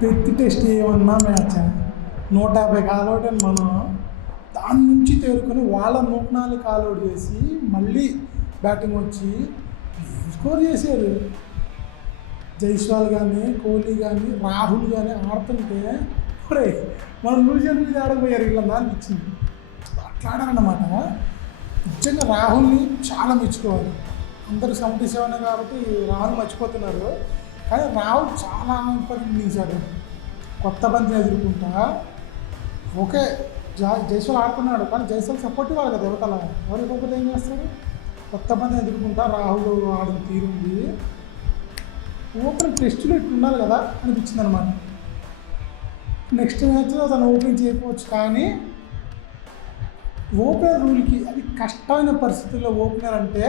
పెట్టి టెస్ట్ ఏమన్నా మ్యాచ్ 150 కాలౌట్ అని మనం దాని నుంచి తేరుకొని వాళ్ళ 104 కాలౌట్ చేసి మళ్ళీ బ్యాటింగ్ వచ్చి స్కోర్ చేశారు. జైస్వాల్ కానీ కోహ్లీ కానీ రాహుల్ కానీ ఆడుతుంటే ఇప్పుడే మనం న్యూజిలాండ్ మీద ఆడకపోయారు వీళ్ళందా అనిపించింది. అట్లా ఆడారన్నమాట. నిజంగా రాహుల్ని చాలా మెచ్చుకోవాలి. అందరూ 77 కాబట్టి రాహుల్ మర్చిపోతున్నారు. కానీ రాహుల్ చాలా ఇంపార్టెంట్ ఇన్నింగ్స్ ఆడాడు. కొత్త బంతిని ఎదుర్కొంటా ఓకే జైస్వాల్ ఆడుతున్నాడు, కానీ జైస్వాల్ సపోర్ట్ ఇవ్వాలి కదా యువతల. ఎవరు ఇవ్వకపోతే ఏం చేస్తారు? కొత్త బంతిని ఎదుర్కొంటా రాహుల్ ఆడిన తీరుంది. ఓపెన్ టెస్టులు ఇట్లా ఉండాలి కదా అనిపించింది అనమాట. నెక్స్ట్ మ్యాచ్లో తను ఓపెనింగ్ చేయకపోవచ్చు, కానీ ఓపెనర్ రూల్కి అది కష్టమైన పరిస్థితుల్లో ఓపెనర్ అంటే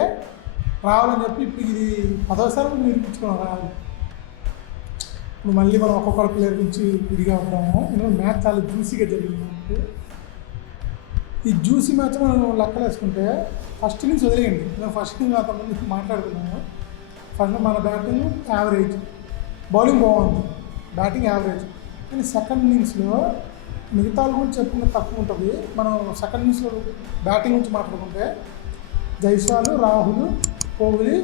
రావాలని చెప్పి ఇప్పుడు ఇది 10వ నిరూపించుకున్నాం రావాలి. ఇప్పుడు మళ్ళీ మనం ఒక్కొక్కరి ప్లేయర్ గురించి విడిగా ఉంటాము. ఎందుకంటే మ్యాచ్ చాలా జ్యూసీగా జరిగింది. ఈ జ్యూసీ మ్యాచ్ మనం లెక్కలు వేసుకుంటే ఫస్ట్ ఇన్నింగ్స్ వదిలేయండి. మేము ఫస్ట్ ఇన్నింగ్స్ అంతమంది మాట్లాడుకున్నాము. ఫస్ట్ మన బ్యాటింగ్ యావరేజ్, బౌలింగ్ బాగుంది, బ్యాటింగ్ యావరేజ్. కానీ సెకండ్ ఇన్నింగ్స్లో మిగతా వాళ్ళ గురించి చెప్పుకున్న తక్కువ ఉంటుంది. మనం సెకండ్ ఇన్నింగ్స్లో బ్యాటింగ్ గురించి మాట్లాడుకుంటే జైస్వాల్, రాహుల్, కోహ్లీ,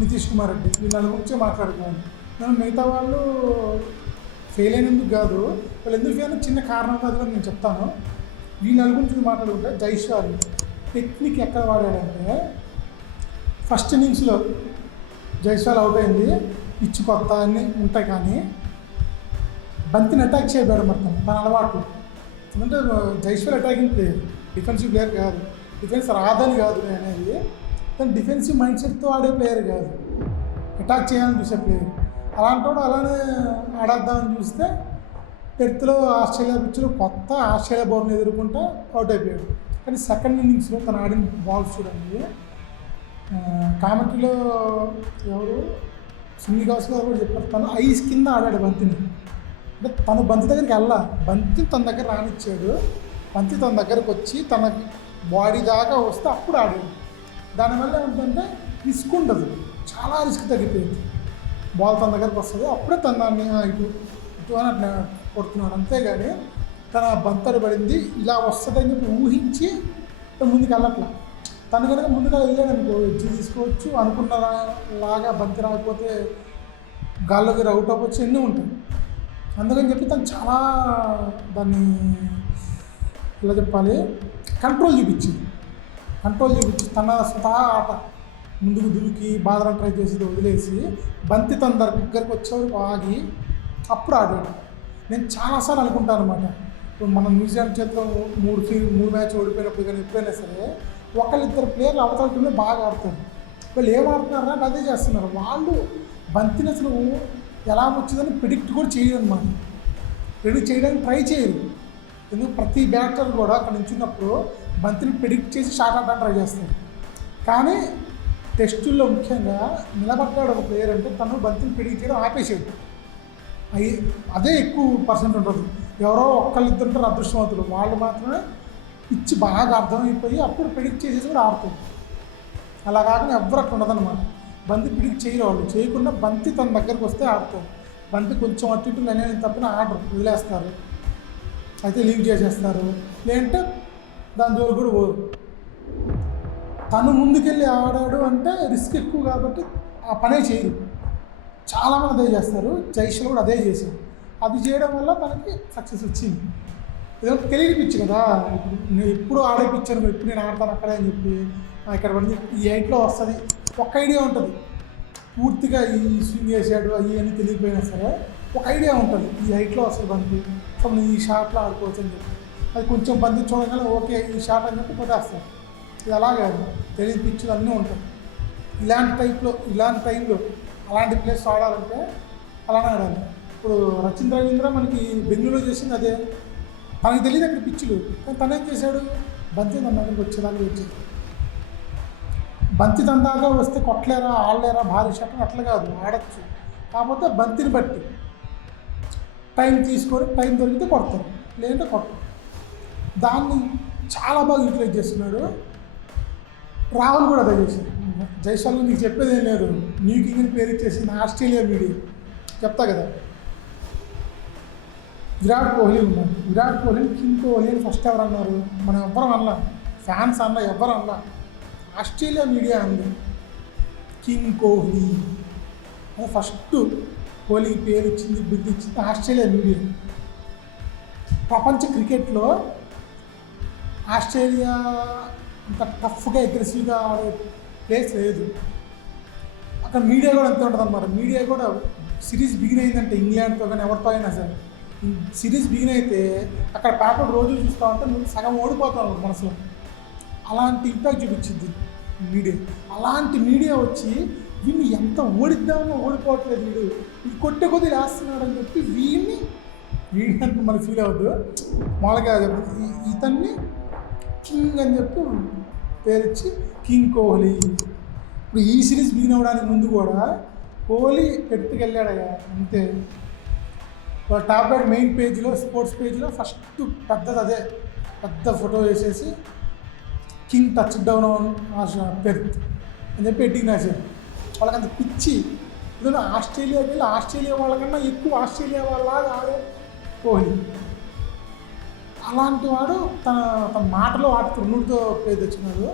నితీష్ కుమార్ రెడ్డి ఈ నలుగురు గురించే మాట్లాడుకోవాలి. మనం మిగతా వాళ్ళు ఫెయిల్ అయినందుకు కాదు, వాళ్ళు ఎందుకు ఫెయిల్ అయినా చిన్న కారణం కాదు అని నేను చెప్తాను. ఈ నలుగురు గురించి మాట్లాడుకుంటే జైస్వాల్ టెక్నిక్ ఎక్కడ వాడాడంటే ఫస్ట్ ఇన్నింగ్స్లో జైస్వాల్ అవుట్ అయింది, పిచ్ కొత్త అన్నీ ఉంటాయి, కానీ బంతిని అటాక్ చేయబడ్డాడు మొత్తం తన అలవాటు. ఎందుకంటే Jaiswal attacking player, defensive player కాదు. డిఫెన్స్ రాదని కాదు అనేది, కానీ డిఫెన్సివ్ మైండ్ సెట్తో ఆడే ప్లేయర్ కాదు, అటాక్ చేయాలని చూసే ప్లేయర్. అలాంటి వాడు అలానే ఆడేద్దామని చూస్తే పెర్త్లో ఆస్ట్రేలియా పిచ్లో కొత్త ఆస్ట్రేలియా బౌలర్ని ఎదుర్కొంటా అవుట్ అయిపోయాడు. కానీ సెకండ్ ఇన్నింగ్స్లో తను ఆడిన బాల్స్ చూడండి. కామెంట్రీలో ఎవరు సునీల్ గవాస్కర్ గారు కూడా చెప్పారు, తను ఐస్ కింద ఆడాడు బంతిని. అంటే తను బంతి దగ్గరికి వెళ్ళా, బంతి తన దగ్గర రానిచ్చాడు. బంతి తన దగ్గరకు వచ్చి తన బాడీ దాకా వస్తే అప్పుడు ఆడాడు. దానివల్ల ఏమిటంటే రిస్క్ ఉండదు, చాలా రిస్క్ తగ్గిపోయింది. బాల్ తన దగ్గరకు వస్తుంది, అప్పుడే తన దాన్ని ఇటు ఇటు అని అట్లా కొడుతున్నాడు. అంతేగాని తన బంతడు పడింది ఇలా వస్తుందని చెప్పి ఊహించి ముందుకు వెళ్ళట్లా. తను కనుక ముందుగా వెళ్ళాడు అనుకో ఎడ్జి తీసుకోవచ్చు, అనుకున్న లాగా బంతి రాకపోతే గాల్లోకి అవుట్ అవ్వచ్చు, ఎన్ని ఉంటాయి. అందుకని చెప్పి తను చాలా దాన్ని ఇలా చెప్పాలి కంట్రోల్ చూపించి తన స్వతహా ఆట ముందుకు దులికి బాధలను ట్రై చేసి వదిలేసి బంతి తన దగ్గరికి వచ్చేవరకు ఆగి అప్పుడు ఆడాడు. నేను చాలాసార్లు అనుకుంటాను అనమాట, ఇప్పుడు మనం న్యూజిలాండ్ చేతిలో మూడు మ్యాచ్ ఓడిపోయినప్పుడు కానీ ఎప్పుడైనా సరే ఒకళ్ళిద్దరు ప్లేయర్లు అవతల టీంలో బాగా ఆడతారు. వాళ్ళు ఏం ఆడుతున్నారా అంటే అదే చేస్తున్నారు. వాళ్ళు బంతిని అసలు ఎలా వచ్చిందని ప్రిడిక్ట్ కూడా చేయరు అనమాట, ప్రిడిక్ట్ చేయడానికి ట్రై చేయరు. ఎందుకు ప్రతి బ్యాటర్ కూడా అక్కడ నించున్నప్పుడు బంతిని ప్రిడిక్ట్ చేసి షాట్ ఆడడానికి ట్రై చేస్తారు. కానీ టెస్టుల్లో ముఖ్యంగా నిలబడ్డాడు ఒక ప్లేయర్ అంటే తను బంతిని ప్రిడిక్ట్ చేయడం ఆపేసాడు. అదే ఎక్కువ పర్సెంట్ ఉంటుంది. ఎవరో ఒక్కళ్ళిద్దరుంటారు అదృష్టవంతులు, వాళ్ళు మాత్రమే పిచ్చి బాగా అర్థమైపోయి అప్పుడు ప్రిడిక్ట్ చేసేసి కూడా ఆడుతారు. అలా కాకుండా ఎవరు అట్లా ఉండదన్నమాట. బంతి ప్రిడిక్ట్ చేయరు, వాళ్ళు చేయకుండా బంతి తన దగ్గరకు వస్తే ఆడతారు. బంతి కొంచెం అటు ఇటు అనేది తప్పిన ఆర్డర్ వదిలేస్తారు, అయితే లీవ్ చేసేస్తారు, లేదంటే దాని జోలు కూడా పోరు. తను ముందుకెళ్ళి ఆడాడు అంటే రిస్క్ ఎక్కువ కాబట్టి ఆ పనే చేయరు. చాలామంది అదే చేస్తారు, జైస్వాల్ కూడా అదే చేశారు. అది చేయడం వల్ల తనకి సక్సెస్ వచ్చింది. ఏదంటే తెలియని పిచ్చి కదా, ఇప్పుడు నేను ఎప్పుడు ఆడే పిచ్చాను, ఎప్పుడు నేను ఆడతాను అక్కడే అని చెప్పి ఇక్కడ పడి ఈ 8లో వస్తుంది ఒక ఐడియా ఉంటుంది. పూర్తిగా ఈ స్వింగ్ వేసాడు అవి అని తెలియకపోయినా సరే ఒక ఐడియా ఉంటుంది, ఈ 8లో వస్తుంది బంతి, సో నేను ఈ షాట్లో ఆడుకోవచ్చు అని చెప్పి. అది కొంచెం బంతి చూడగానే ఓకే ఈ షాట్ అని చెప్పి కొట్టేస్తారు. ఇది అలాగే తెలియని పిచ్చులు అన్నీ ఉంటాయి. ఇలాంటి టైంలో అలాంటి ప్లేస్ ఆడాలంటే అలానే ఆడాలి. ఇప్పుడు రచిన్ రవీంద్ర మనకి బెంగళూరులో చేసింది అదే. తనకి తెలియదు అక్కడ పిచ్చులు, కానీ తనేం చేశాడు, బంతి తన దగ్గరికి వచ్చేదానికి వచ్చేది. బంతి తన దాకా వస్తే కొట్టలేరా ఆడలేరా భారీ షాట్ అట్లా కాదు, ఆడచ్చు. కాకపోతే బంతిని బట్టి టైం తీసుకొని టైం దొరికితే కొడతారు, లేదంటే కొట్టరు. దాన్ని చాలా బాగా యూటిలైజ్ చేస్తున్నాడు. రాహుల్ కూడా అదే చేశాడు. జైస్వాల్ నీకు చెప్పేది ఏం లేదు, న్యూ కింగ్ అని పేరు ఇచ్చేసి ఆస్ట్రేలియా మీడియా చెప్తా కదా, విరాట్ కోహ్లీ ఉన్నారు. విరాట్ కోహ్లీని కింగ్ కోహ్లీ అని ఫస్ట్ ఎవరు అన్నారు? మనం ఎవ్వరం అనలా, ఫ్యాన్స్ అన్నా ఎవ్వరు అనలా. ఆస్ట్రేలియా మీడియా అంది కింగ్ కోహ్లీ అది ఫస్ట్. కోహ్లీ పేరు ఇచ్చింది, బిడ్డ ఇచ్చింది ఆస్ట్రేలియా మీడియా. ప్రపంచ క్రికెట్లో ఆస్ట్రేలియా అంత టఫ్గా అగ్రెసివ్గా ఆడే ప్లేస్ లేదు. అక్కడ మీడియా కూడా అంతే ఉంటుంది అన్నమాట. మీడియా కూడా సిరీస్ బిగిన్ అయిందంటే ఇంగ్లాండ్తో కానీ ఎవరితో అయినా సరే సిరీస్ బిగిన్ అయితే అక్కడ పేపర్ రోజు చూస్తూ ఉంటే నువ్వు సగం ఓడిపోతావు మనసులో. అలాంటి ఇంపాక్ట్ చూపించింది మీడియా. అలాంటి మీడియా వచ్చి వీడిని ఎంత ఓడిద్దామో ఓడిపోవట్లేదు, వీడు కొట్టే కొద్దీ వేస్తున్నాడు అని చెప్పి వీడిని అంటే మనకు ఫీల్ అవ్వద్దు. మామూలుగా ఇతన్ని కింగ్ అని చెప్పి పేరిచ్చి కింగ్ కోహ్లీ. ఇప్పుడు ఈ సిరీస్ బిగిన్ అవ్వడానికి ముందు కూడా కోహ్లీ పెట్టుకెళ్ళాడయ్యా అంతే. టాప్ రైట్ మెయిన్ పేజ్లో స్పోర్ట్స్ పేజ్లో ఫస్ట్ పెద్దది అదే, పెద్ద ఫోటో వేసేసి king touch down on Perth అని చెప్పి ఎడ్డింగ్ రాశారు. వాళ్ళకంత పిచ్చి. ఇప్పుడు ఆస్ట్రేలియాకి వెళ్ళి ఆస్ట్రేలియా వాళ్ళకన్నా ఎక్కువ ఆస్ట్రేలియా వాళ్ళలాగా ఆడే కోహ్లీ. అలాంటి వాడు తన మాటలో వాటి తున్నుడితో పేరు తెచ్చినాడు.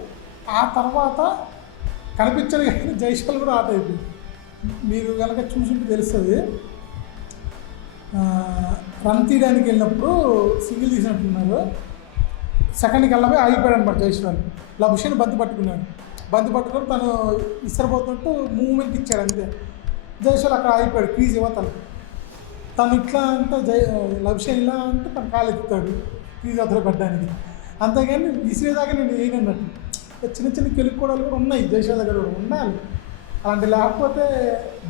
ఆ తర్వాత కనిపించదు కానీ జైస్వాల్ కూడా ఆట అయిపోయింది. మీరు కనుక చూసుంటే తెలుస్తుంది. రన్ తీయడానికి వెళ్ళినప్పుడు సింగిల్ తీసినట్టున్నారు. సెకండ్కి వెళ్ళబోయి ఆగిపోయాడు అనమాట జైస్వాల్. లబుషేన్ బంతి పట్టుకున్నాడు. బంతి పట్టుకొని తను ఇస్తరపోతుంటూ మూమెంట్ ఇచ్చాడు అంతే. జైస్వాల్ అక్కడ ఆగిపోయాడు క్రీజ్ ఇవ్వతలు. తను ఇట్లా అంటే లబుషేన్ ఇలా అంటే తను కాలు ఎత్తుతాడు క్రీజ్ అవతల పడ్డానికి. అంతేగాని విసిరేదాకా నేను ఏమన్నట్టు చిన్న చిన్న కెలుక్కోవడాలు కూడా ఉన్నాయి జైస్వాల్ దగ్గర కూడా ఉండాలి. అలాంటి లేకపోతే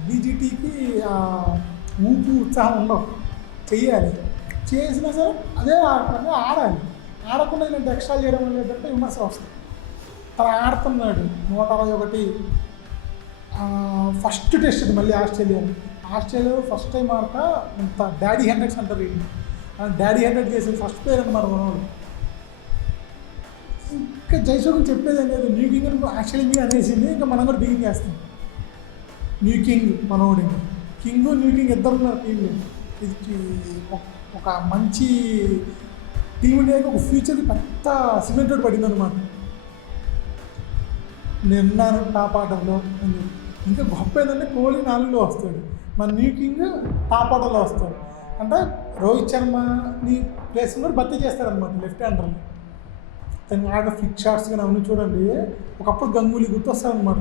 బీజీటీకి ఊపు ఉత్సాహం ఉండవు. చెయ్యాలి, చేసినా సరే అదే ఆడాలి. ఆడకుండా ఇలాంటి ఎక్స్ట్రా చేయడం లేదంటే విమర్శ వస్తుంది. తను ఆడుతున్నాడు 161 ఫస్ట్ టెస్ట్ అది మళ్ళీ ఆస్ట్రేలియాలో ఫస్ట్ టైం ఆడతా ఇంత డాడీ హండ్రెడ్స్ అంటారు. డాడీ హండ్రెడ్ చేసేది ఫస్ట్ ప్లేయర్ అనమాట మనవాడు. ఇంకా జైస్వాల్ చెప్పేది ఏం లేదు. న్యూ కింగ్ అని ఆస్ట్రేలియా మీద అనేసింది. ఇంకా మనం కూడా బిగిన్ చేస్తాం. న్యూ కింగ్ మనోడి కింగ్ న్యూ కింగ్ ఇద్దరు ఉన్నారు టీంలో. ఇది ఒక మంచి టీం ఇండియాకి ఒక ఫ్యూచర్కి పెద్ద సిమెంట్ రోడ్ పడింది అనమాట. నేనున్నాను టాప్ ఆర్డర్లో అని. ఇంకా గొప్ప ఏంటంటే కోహ్లీ 4లో వస్తాడు, మన న్యూ కింగ్ టాప్ ఆర్డర్లో వస్తాడు. అంటే రోహిత్ శర్మని ప్లేస్ కూడా భర్తీ చేస్తారనమాట లెఫ్ట్ హ్యాండర్లో. తను ఆడిన ఫ్లిక్ షాట్స్ కానీ అవన్నీ చూడండి. ఒకప్పుడు గంగూలీ గుర్తొస్తారనమాట.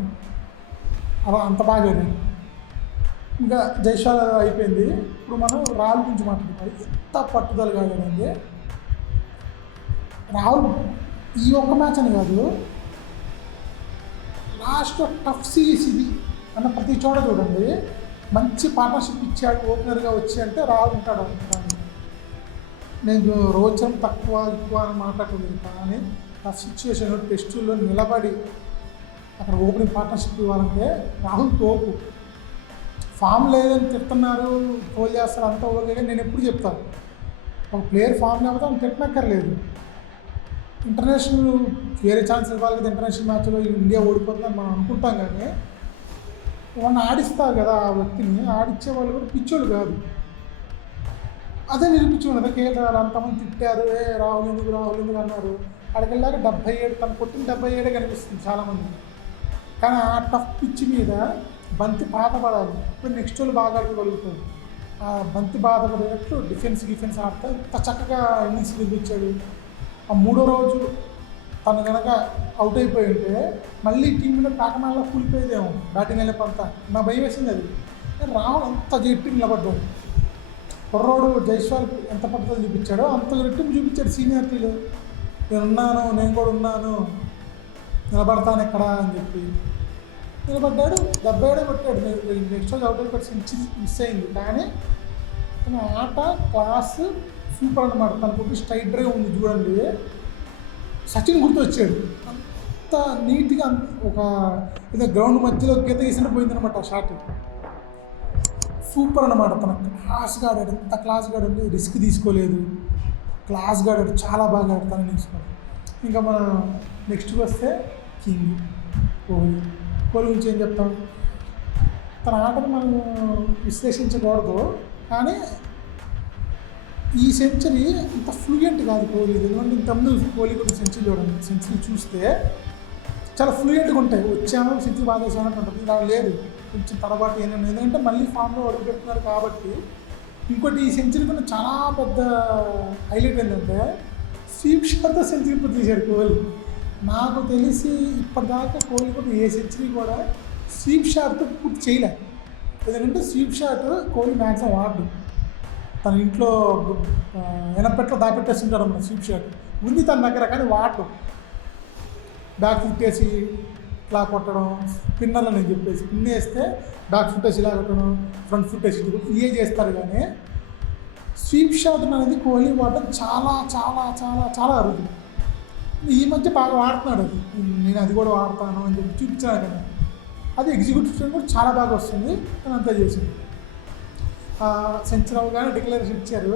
అలా అంత బాగా ఆడాడు. ఇంకా జైస్వాల్ అయిపోయింది. ఇప్పుడు మనం రాహుల్ గురించి మాట్లాడుకోవాలి. ఎంత పట్టుదలగా ఆడాడండి రాహుల్. ఈ ఒక్క మ్యాచ్ అని కాదు, లాస్ట్ టఫ్ సిరీస్ ఇది అన్న ప్రతి చోట చూడండి మంచి పార్ట్నర్షిప్ ఇచ్చాడు ఓపెనర్గా వచ్చి అంటే రాహుల్ ఉంటాడు అనుకుంటాను. నేను రోజు తక్కువ ఎక్కువ అని మాట్లాడలేదు, కానీ టఫ్ సిచ్యువేషన్ టెస్టుల్లో నిలబడి అక్కడ ఓపెనింగ్ పార్ట్నర్షిప్ ఇవ్వాలంటే రాహుల్ తోపు. ఫామ్ లేదని చెప్తున్నారు, ట్రోల్ చేస్తారు, అంతా ఓకే. నేను ఎప్పుడు చెప్తాను, ఒక ప్లేయర్ ఫామ్ లేకపోతే ఆయన తిట్టనక్కర్లేదు. ఇంటర్నేషనల్ వేరే ఛాన్స్ ఇవ్వాలి కదా. ఇంటర్నేషనల్ మ్యాచ్లో ఇండియా ఓడిపోతుందని మనం అనుకుంటాం, కానీ వాళ్ళని ఆడిస్తారు కదా. ఆ వ్యక్తిని ఆడిచ్చే వాళ్ళు కూడా పిచ్చోళ్ళు కాదు. అదే నిరూపించుకున్నది. కేఎల్ అంతమంది తిట్టారు, రాహుల్ ఎందుకు అన్నారు. అక్కడికెళ్ళాక 77 తను కొట్టిన 77 కనిపిస్తుంది చాలామంది. కానీ ఆ టఫ్ పిచ్ మీద బంతి బాధపడాలి. ఇప్పుడు నెక్స్ట్ వాళ్ళు బాగా ఆడుకోగలుగుతారు. ఆ బంతి బాధపడేటట్లు డిఫెన్స్ ఆడితే ఇంత చక్కగా ఇన్నింగ్స్ గెలిపించాడు. ఆ 3వ రోజు తను కనుక అవుట్ అయిపోయి ఉంటే మళ్ళీ టీం మీద కాకనాల్లో కూలిపోయేదేమో బ్యాటింగ్ వెళ్ళేపంత. నా భయం వేసింది అది. రాహుల్ అంత గట్టి నిలబడ్డాడు. కుర్రోడు జైస్వాల్ ఎంత పట్టుదల చూపించాడో అంత గట్టి చూపించాడు సీనియారిటీలో. నేను కూడా ఉన్నాను, నిలబడతాను ఎక్కడ అని చెప్పి నిలబడ్డాడు. 77 కొట్టాడు. నెక్స్ట్ రోజు అవుట్ అయిపోయి మిస్ అయింది. కానీ తన ఆట క్లాస్ సూపర్ అన్నమాట. తనకు స్ట్రైట్ డ్రైవ్ ఉంది చూడండి. సచిన్ గుర్తు వచ్చాడు. అంత నీట్గా ఒక ఏదో గ్రౌండ్ మధ్యలో గీత గీసిన పోయిందనమాట ఆ షాట్. సూపర్ అన్నమాట. తన క్లాస్గా ఆడాడు. ఎంత క్లాస్గా ఆడాడు, రిస్క్ తీసుకోలేదు, క్లాస్గా ఆడాడు, చాలా బాగా ఆడాడు తన తీసుకోవాలి. ఇంకా మన నెక్స్ట్కి వస్తే కింగ్ కోహ్లీ గురించి ఏం చెప్తాం. తన ఆటను మనం విశ్లేషించకూడదు, కానీ ఈ సెంచరీ అంత ఫ్లూయెంట్ కాదు కోహ్లీ. ఎందుకంటే ఇంతకుముందు కోహ్లీ కూడా సెంచరీ చూస్తే చాలా ఫ్లూయెంట్గా ఉంటాయి. వచ్చాము సెంచరీ బాగా వేసామని ఉంటుంది. ఇలా లేదు, కొంచెం తడబాటు ఏమైనా. ఎందుకంటే మళ్ళీ ఫామ్లో అడుగు పెడుతున్నారు కాబట్టి. ఇంకోటి ఈ సెంచరీ కూడా చాలా పెద్ద హైలైట్ ఏంటంటే స్వీప్ షాట్తో సెంచరీ పూర్తి చేశాడు కోహ్లీ. నాకు తెలిసి ఇప్పటిదాకా కోహ్లీ కూడా ఏ సెంచరీ కూడా స్వీప్ షాట్తో పూర్తి చేయలేదు. ఎందుకంటే స్వీప్ షాట్ కోహ్లీ మ్యాక్సిమం వాడు తన ఇంట్లో ఎనపెట్లో దాపెట్టేస్తుంటాడు అన్నమాట. స్వీప్ షాట్ ఉంది తన దగ్గర, కానీ వాడు బ్యాక్ ఫుట్ వేసి ఇలా కొట్టడం, స్పిన్నర్లు అని చెప్పేసి పిన్ వేస్తే బ్యాక్ ఫుట్ వేసి ఇలా కొట్టడం, ఫ్రంట్ ఫుట్ వేసి ఇవే చేస్తారు. కానీ స్వీప్ షాట్ అనేది కోహ్లీ వాడడం చాలా చాలా చాలా చాలా అరుదు. ఈ మధ్య బాగా వాడుతున్నాడు అది. నేను అది కూడా వాడతాను అని చెప్పి చూపించాను కదా. అది ఎగ్జిక్యూటివ్ కూడా చాలా బాగా వస్తుంది. అని అంతా చేసింది. సెంచరీ అవగానే డిక్లరేషన్ ఇచ్చారు.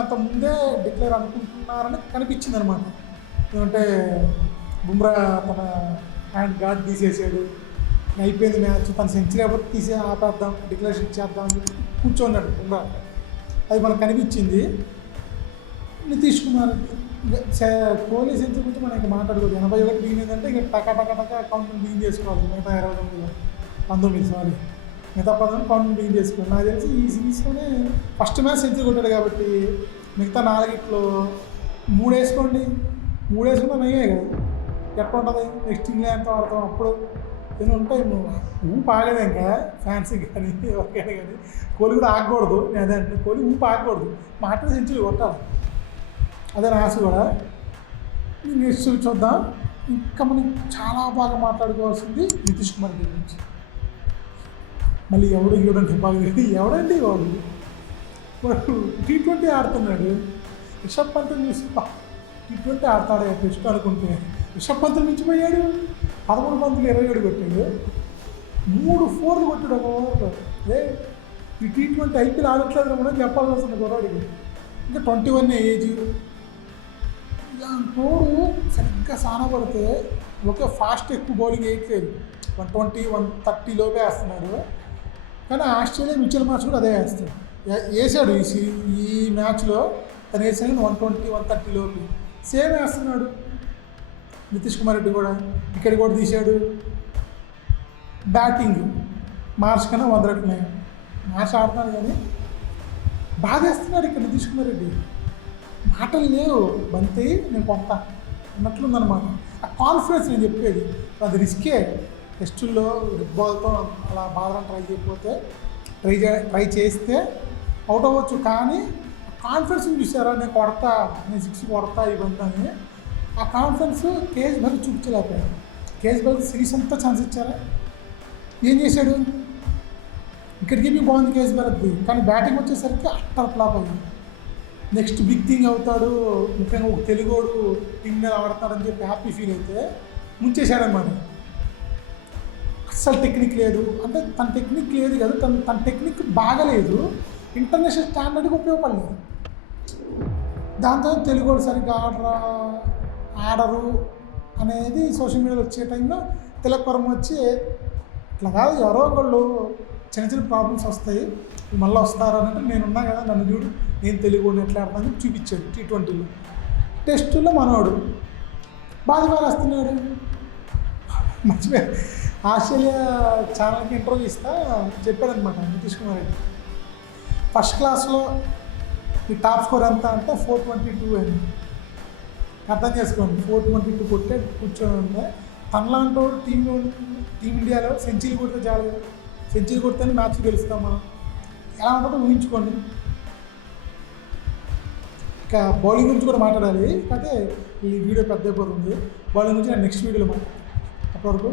అంత ముందే డిక్లేర్ అనుకుంటున్నారని కనిపించింది అనమాట. ఎందుకంటే బుమ్రా తన హ్యాండ్ గార్డ్ తీసేసాడు, అయిపోయింది మ్యాచ్, తన సెంచరీ ఎవరు తీసే ఆపేద్దాం, డిక్లరేషన్ ఇచ్చేద్దాం అని చెప్పి కూర్చోన్నాడు బుమ్రా. అది మనకు కనిపించింది. నితీష్ కుమార్ కోహ్లీ సెంచరీ గురించి మనం ఇంకా మాట్లాడుకోవచ్చు. 81 దిగినదంటే ఇక టక అకౌంట్ బిగిన్ చేసుకోవాలి. మిగతా 19 మిగతా 10 కౌంట్ బిగిన్ చేసుకోవాలి. నాకు తెలిసి ఈ సిరీస్లోనే ఫస్ట్ మ్యాచ్ సెంచరీ కొట్టాడు కాబట్టి మిగతా 4 3 వేసుకోండి. 3 వేసుకుంటే అయ్యాయి కదా. ఎట్లా ఉంటుంది నెక్స్ట్ ఇంగ్లాండ్తో ఆడతాం, అప్పుడు ఏమైనా ఉంటాయి. ఊపు ఆగలేదు ఇంకా ఫ్యాన్సీ కానీ ఎవరికైనా కానీ. కోహ్లీ కూడా ఆగకూడదు. నేను అదే అంటే కోహ్లీ ఊపు ఆగకూడదు, మాట్లాడి సెంచరీ కొట్టాలి. అదే నా ఆశ కూడా. నెక్స్ట్ చూద్దాం. ఇంకా మనం చాలా బాగా మాట్లాడుకోవాల్సింది నితీష్ కుమార్ గురించి. మళ్ళీ ఎవడంటే బాగా ఎవడండి వాడు T20 ఆడుతున్నాడు. రిషబ్ పంత్ చూసి T20 ఆడతాడు టెస్ట్ అనుకుంటే రిషబ్ పంత్ మించిపోయాడు. 11 బంతులు 27 కొట్టాడు, 3 4 కొట్టాడు ఒక ఓవర్లో. ఈ T20 IPL ఆడట్లేదు కూడా చెప్పాల్సి వస్తుంది గొడవడికి. ఇంకా 21 ఏజ్. ఇలా తోడు సరిగ్గా సానపడితే ఒకే ఫాస్ట్ ఎక్కువ బౌలింగ్ వేయట్లేదు. 120 130 లోపే వేస్తున్నాడు. కానీ ఆస్ట్రేలియా మిచెల్ మార్చ్ కూడా అదే వేస్తాడు. వేసాడు ఈ మ్యాచ్లో తను వేసాడు 120 130 లోపు సేమ్ వేస్తున్నాడు. నితీష్ కుమార్ రెడ్డి కూడా ఇక్కడ కూడా తీశాడు. బ్యాటింగ్ మార్చ్ కన్నా 100 రెట్లు మార్చ్ ఆడుతున్నాడు, కానీ బాగా వేస్తున్నాడు ఇక్కడ నితీష్ కుమార్ రెడ్డి. మాటలు లేవు, బంతి నేను కొంత అన్నట్లుందనమాట. ఆ కాన్ఫిడెన్స్ నేను చెప్పేది. అది రిస్కే. టెస్టుల్లో రెడ్ బాల్తో అలా బాగా ట్రై చేస్తే అవుట్ అవ్వచ్చు. కానీ కాన్ఫిడెన్స్ చూసారా, నేను కొడతా, నేను 6 కొడతా ఇవన్నీ అని. ఆ కాన్ఫిడెన్స్ కేఎస్ భరత్ చూపించలేకపోయాడు. కేఎస్ భరత్ సిరీస్ అంతా ఛాన్స్ ఇచ్చారా, ఏం చేశాడు? వికెట్ కీపింగ్ బాగుంది కేఎస్ భరత్ది, కానీ బ్యాటింగ్ వచ్చేసరికి అట్టర్ ఫ్లాప్ అయింది. నెక్స్ట్ బిగ్ థింగ్ అవుతాడు, ముఖ్యంగా ఒక తెలుగోడు టీమ్ మీద ఆడతాడని చెప్పి హ్యాపీ ఫీల్ అయితే ముంచేశాడనమాట. అస్సలు టెక్నిక్ లేదు. అంటే తన టెక్నిక్ లేదు కదా, తన టెక్నిక్ బాగలేదు, ఇంటర్నేషనల్ స్టాండర్డ్కి ఉపయోగపడలేదు. దాంతో తెలుగోడు సరిగ్గా ఆడరు అనేది సోషల్ మీడియాలో వచ్చే టైంలో తిలకవరం వచ్చి ఇట్లా కాదు, ఎవరో ఒకళ్ళు చిన్న ప్రాబ్లమ్స్ వస్తాయి, మళ్ళీ వస్తారు అన్నట్టు నేనున్నా కదా, నన్ను చూడు, నేను తెలుగుని ఎట్లా ఆడతాను చూపించాడు. T20లో టెస్టుల్లో మనవాడు బాగా వస్తున్నాడు. మర్చిపోయా, ఆస్ట్రేలియా ఛానల్కి ఇంటర్వ్యూ ఇస్తా చెప్పాడనమాట నితీష్ కుమార్ రెడ్డి. ఫస్ట్ క్లాస్లో ఈ టాప్ స్కోర్ ఎంత అంటే 422 అని. అర్థం చేసుకోండి, 422 కొట్టే కూర్చొని ఉంటే తనలాంటి టీం ఇండియాలో సెంచరీ కొడితే చాలు కదా, సెంచరీ కొడితేనే మ్యాచ్ గెలుస్తాం మనం. ఎలా ఉంటుందో ఊహించుకోండి. ఇక బౌలింగ్ గురించి కూడా మాట్లాడాలి, కాకపోతే ఈ వీడియో పెద్ద అయిపోతుంది. బౌలింగ్ గురించి నేను నెక్స్ట్ వీడియోలో మాట్లాడతాను. అప్పటివరకు